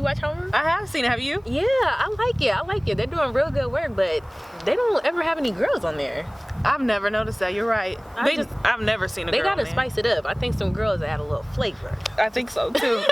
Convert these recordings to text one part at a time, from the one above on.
you watch Homeroom? I have seen it. Have you? Yeah, I like it. They're doing real good work, but they don't ever have any girls on there. I've never noticed that. You're right. I've never seen a girl. They gotta on there. spice it up. I think some girls add a little flavor. I think so too.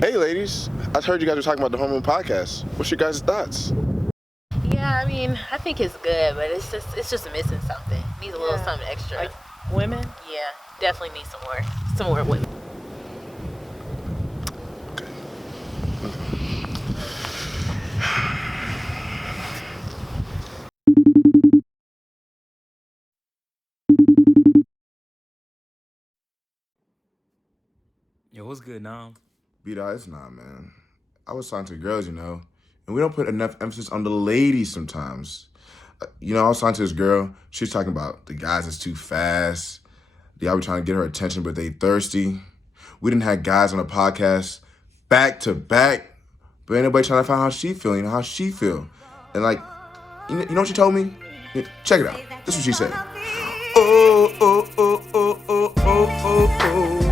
Hey ladies, I heard you guys were talking about the Homeroom podcast. What's your guys' thoughts? Yeah, I mean, I think it's good, but it's just missing something. Needs a little something extra. Like women? Yeah, definitely need some more women. Yo, what's good, Nam? B-Dot, it's not, man. I was talking to girls, and we don't put enough emphasis on the ladies sometimes. I was talking to this girl. She was talking about the guys that's too fast. Y'all be trying to get her attention, but they thirsty. We didn't have guys on the podcast back to back, but ain't nobody trying to find how she feel, how she feel. And you know what she told me? Check it out. This is what she said. Oh, oh, oh, oh, oh, oh, oh, oh.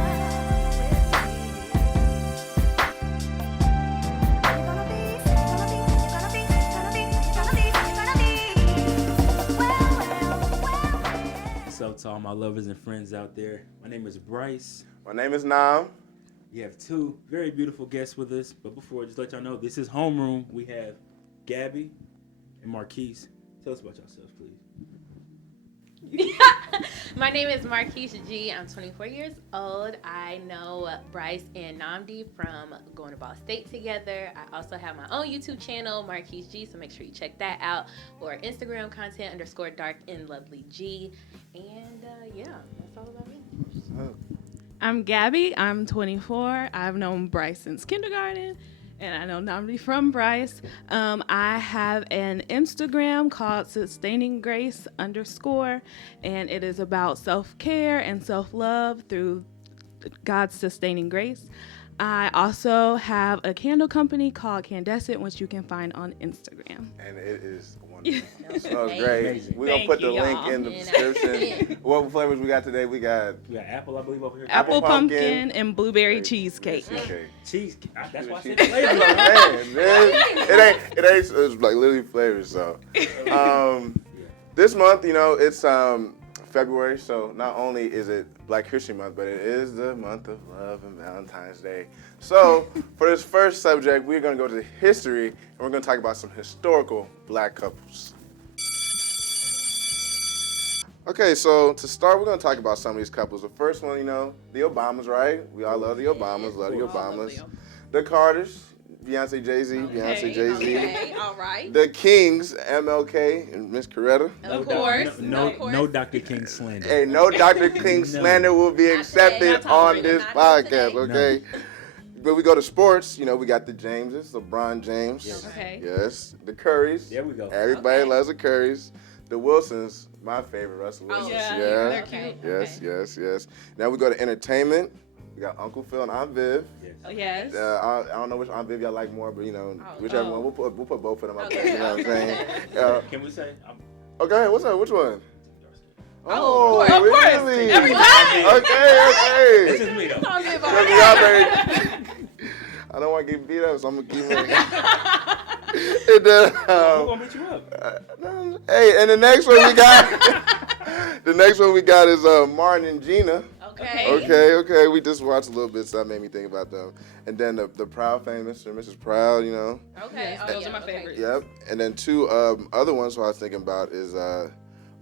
What's up to all my lovers and friends out there? My name is Bryce. My name is Nam. We have two very beautiful guests with us, but before, just let y'all know, this is Homeroom. We have Gabby and Marquice. Tell us about yourselves, please. My name is Marquice G. I'm 24 years old. I know Bryce and Namdi from going to Ball State together. I also have my own YouTube channel, Marquice G, so make sure you check that out. Or Instagram content _darkandlovelyg. And that's all about me. I'm Gabby. I'm 24. I've known Bryce since kindergarten, and I know Namdi from Bryce. I have an Instagram called Sustaining Grace _, and it is about self-care and self-love through God's sustaining grace. I also have a candle company called Candescent, which you can find on Instagram. And it is wonderful. It smells great. Amazing. We're going to put the link in the description. What flavors we got today? We got apple, I believe, over here. Apple pumpkin and blueberry cheesecake. Cheesecake. That's why I said flavor. Man, it's like literally flavors. So, this month, it's February. So not only is it Black History Month, but it is the month of love and Valentine's Day. So for this first subject, we're going to go to history, and we're going to talk about some historical Black couples. Okay, so to start, we're going to talk about some of these couples. The first one, the Obamas, right? We all love the Obamas, love the Obamas. The Carters, Beyonce, Jay-Z, Beyonce, Jay-Z. Okay, all right. The Kings, MLK and Miss Coretta. Of course. No Dr. King slander. Hey, no Dr. King slander will be accepted on this podcast, okay? But we go to sports, we got the Jameses, LeBron James. Yes. Okay. Yes. The Currys. There we go. Everybody loves the Currys. The Wilsons, my favorite, Russell Wilson. They're cute. Yes. Now we go to entertainment. We got Uncle Phil and Aunt Viv. Yes. I don't know which Aunt Viv y'all like more, but whichever one. We'll put both of them up there. You know what I'm saying? Can we say? Okay, what's up? Which one? Oh, of really? course. Every time. Okay. This is me, though. I don't want to get beat up, so I'm gonna keep it. And then, We're gonna beat you up. Hey, and the next one we got is Martin and Gina. Okay. We just watched a little bit, so that made me think about them. And then the Proud family, Mr. and Mrs. Proud, Okay. Those are my favorites. Yep. And then two other ones who I was thinking about is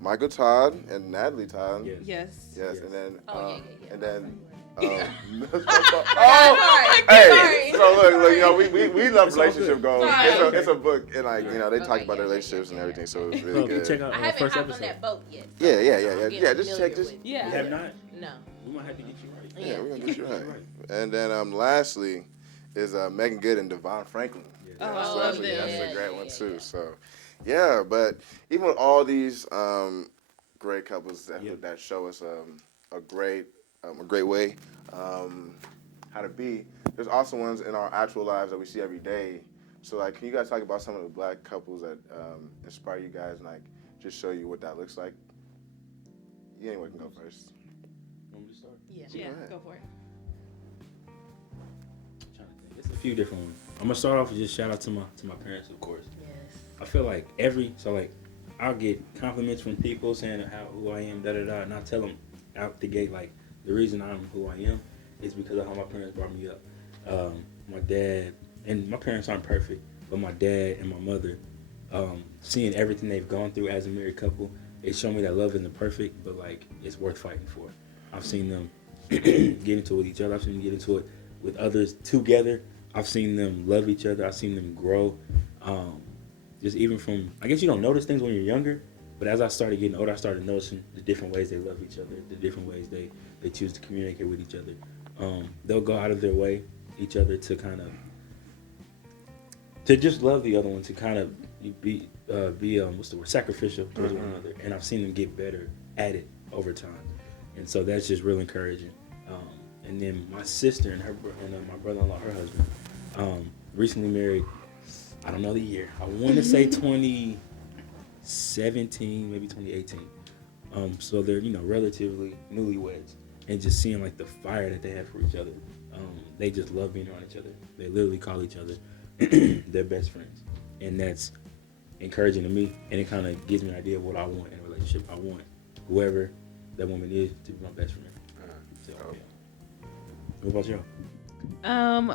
Michael Todd and Natalie Todd. Yes. And then and then. Sorry. So look, we love relationship goals. It's a book, and they talk about their relationships and everything, so it's really good. Check out I our haven't first hopped on episode. that boat yet. Yeah. Just check this. You have not? No. We might have to get you right. Yeah, we're gonna get you right. And then lastly is Megan Good and Devon Franklin. I So love that's them. a great one too. So yeah, but even with all these great couples that show us a great way how to be, there's also ones in our actual lives that we see every day. So can you guys talk about some of the Black couples that inspire you guys and just show you what that looks like? Anyone can go first. Want me to start? Yeah. Yeah, go for it. I'm trying to think. There's a few different ones. I'm gonna start off with just shout out to my parents, of course. Yes. I feel like I'll get compliments from people saying who I am, and I tell them out the gate like the reason I'm who I am is because of how my parents brought me up. My dad and my parents aren't perfect, but my dad and my mother, seeing everything they've gone through as a married couple, it showed me that love isn't perfect, but like it's worth fighting for. I've seen them get into it with each other. I've seen them get into it with others together. I've seen them love each other. I've seen them grow. Just even from, I guess you don't notice things when you're younger, but as I started getting older, I started noticing the different ways they love each other, the different ways they choose to communicate with each other. They'll go out of their way, each other, to kind of, to just love the other one, to kind of be sacrificial towards one another. And I've seen them get better at it over time. And so that's just real encouraging. And then my sister and my brother-in-law, her husband, recently married. I don't know the year. I want to say 2017, maybe 2018. So they're relatively newlyweds, and just seeing like the fire that they have for each other. They just love being around each other. They literally call each other their best friends, and that's encouraging to me. And it kind of gives me an idea of what I want in a relationship. I want whoever that woman is to be my best friend. So, yeah. What about y'all?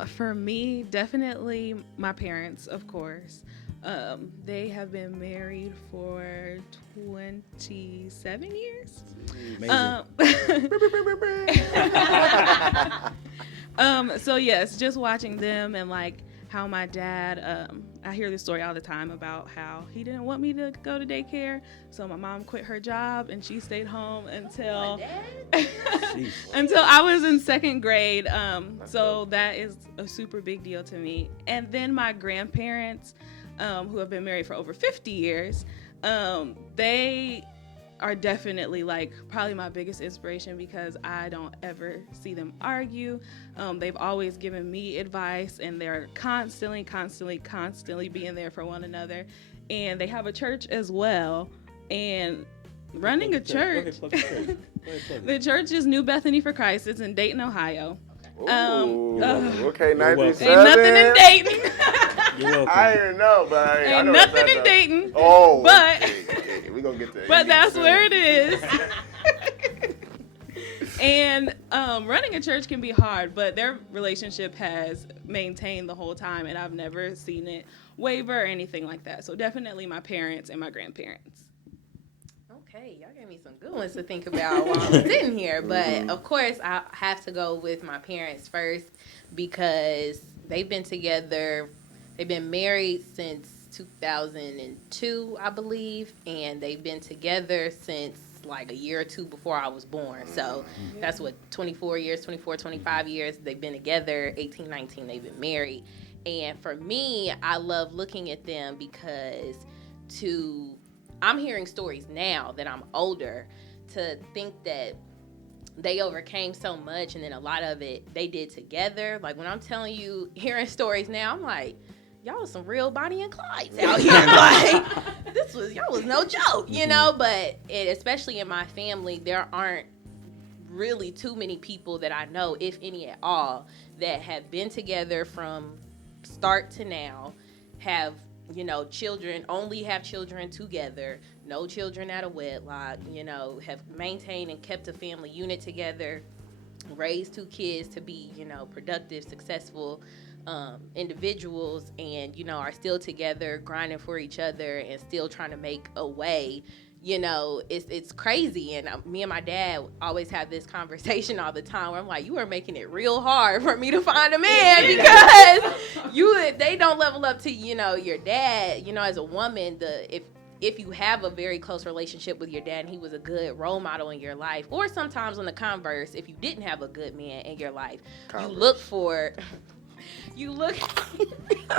For me, definitely my parents, of course. They have been married for 27 years. So yes, just watching them and like how my dad, I hear this story all the time about how he didn't want me to go to daycare, so my mom quit her job and she stayed home until until I was in second grade. So that is a super big deal to me. And then my grandparents, who have been married for over 50 years, they are definitely like probably my biggest inspiration because I don't ever see them argue. They've always given me advice, and they're constantly being there for one another. And they have a church as well. And running a church, the church is New Bethany for Christ. It's in Dayton, Ohio. Okay, 97. Ain't nothing in Dayton. I didn't know, but I know nothing in Dayton. Oh, but okay. We gonna get there. But that's where it is. And running a church can be hard, but their relationship has maintained the whole time, and I've never seen it waver or anything like that. So definitely my parents and my grandparents. Okay, y'all gave me some good ones to think about while I'm sitting here. But of course, I have to go with my parents first because they've been together. They've been married since 2002, I believe, and they've been together since like a year or two before I was born. So that's what, 24, 25 years they've been together. 18, 19 they've been married. And for me, I love looking at them because I'm hearing stories now that I'm older to think that they overcame so much, and then a lot of it they did together. Like when I'm telling you, hearing stories now, I'm like, y'all was some real Bonnie and Clydes out here. Like y'all was no joke, But especially in my family, there aren't really too many people that I know, if any at all, that have been together from start to now, have children, only have children together, no children out of wedlock, have maintained and kept a family unit together, raised 2 kids to be, productive, successful individuals, and, are still together, grinding for each other and still trying to make a way. It's crazy. And me and my dad always have this conversation all the time where I'm like, you are making it real hard for me to find a man because they don't level up to, your dad. As a woman, if you have a very close relationship with your dad and he was a good role model in your life, or sometimes on the converse, if you didn't have a good man in your life, you look for... You look. But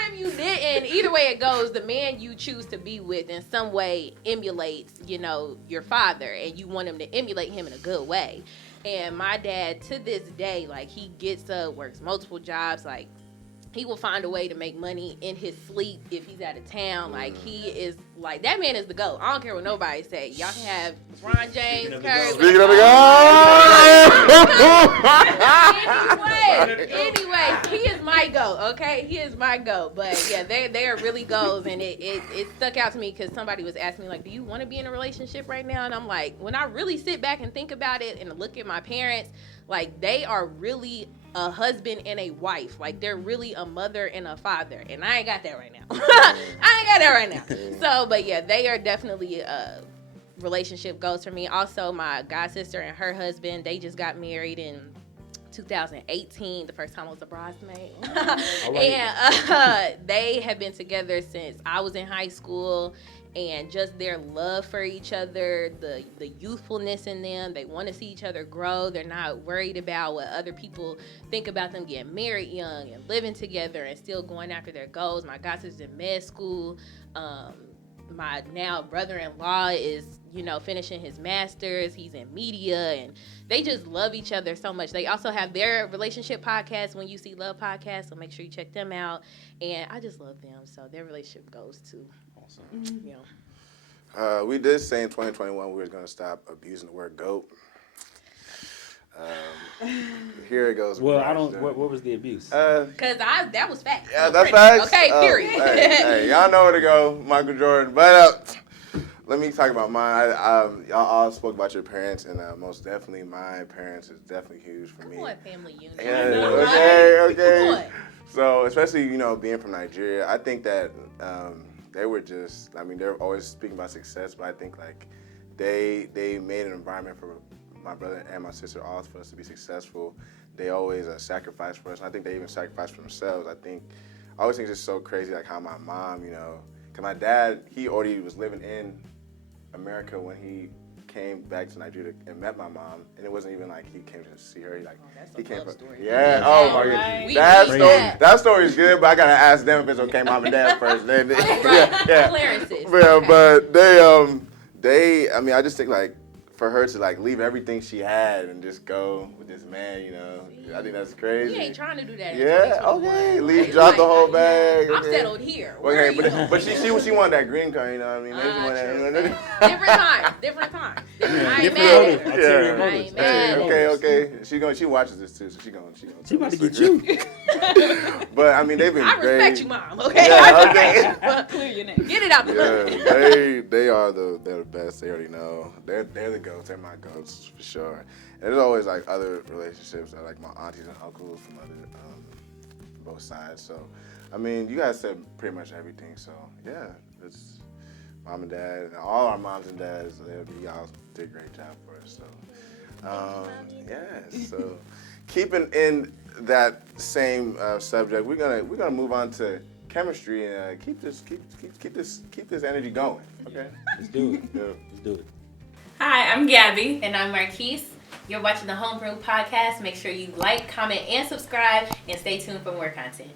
if you didn't, either way it goes, the man you choose to be with in some way emulates, your father, and you want him to emulate him in a good way. And my dad, to this day, like, he gets up, works multiple jobs, like, he will find a way to make money in his sleep if he's out of town. Like, he is, like, that man is the GOAT. I don't care what nobody say. Y'all can have LeBron James, Curry. Speaking of the GOAT! Anyway, he is my goat, okay? He is my goat. But yeah, they are really goals, and it stuck out to me because somebody was asking me, like, do you want to be in a relationship right now? And I'm like, when I really sit back and think about it and look at my parents, like, they are really a husband and a wife. Like, they're really a mother and a father. And I ain't got that right now. I ain't got that right now. So, but yeah, they are definitely relationship goals for me. Also, my god sister and her husband, they just got married in 2018. The first time I was a bridesmaid. And they have been together since I was in high school. And just their love for each other, the youthfulness in them. They want to see each other grow. They're not worried about what other people think about them getting married young and living together and still going after their goals. My god sister's in med school. My now brother-in-law is, finishing his master's. He's in media, and they just love each other so much. They also have their relationship podcast, When You See Love podcast, so make sure you check them out. And I just love them, so their relationship goes too. Awesome. We did say in 2021 we were going to stop abusing the word GOAT. Here it goes. Well, I don't. What was the abuse? Because that was facts. Yeah, that's facts. Okay, period. Hey, y'all know where to go, Michael Jordan. But let me talk about mine. Y'all all spoke about your parents, and most definitely my parents is definitely huge for me. Come on, family unit. Yeah, okay. So especially being from Nigeria, I think that they were just. They're always speaking about success, but I think like they made an environment for my brother and my sister, all for us to be successful. They always sacrificed for us, and I think they even sacrificed for themselves. I always think it's just so crazy, like how my mom, because my dad, he already was living in America when he came back to Nigeria and met my mom, and it wasn't even like he came to see her. He came from, story. Yeah. Oh my God. That story is good, but I gotta ask them if it's okay, mom and dad first. Clearances. But they. I just think like, for her to like leave everything she had and just go with this man, I think that's crazy. We ain't trying to do that. Yeah, okay. Drop the whole bag. I'm settled here. Okay, but she wanted that green card, you know what I mean? Different times. I ain't mad. Okay. She watches this too, so she about to get you. But they've been I great. respect you, mom. Okay. Yeah, okay. Clear your name. Get it out the hood. They're the best. They already know. They're the goats. They're my goats for sure. And there's always like other relationships, like my aunties and uncles from both sides. So, you guys said pretty much everything. So yeah, it's mom and dad, and all our moms and dads. Y'all did a great job for us. So, So keeping in that same subject, we're gonna move on to chemistry and keep this energy going. Okay, Let's do it. Let's do it. Hi, I'm Gabby. And I'm Marquice. You're watching the Homeroom podcast. Make sure you like, comment, and subscribe, and stay tuned for more content.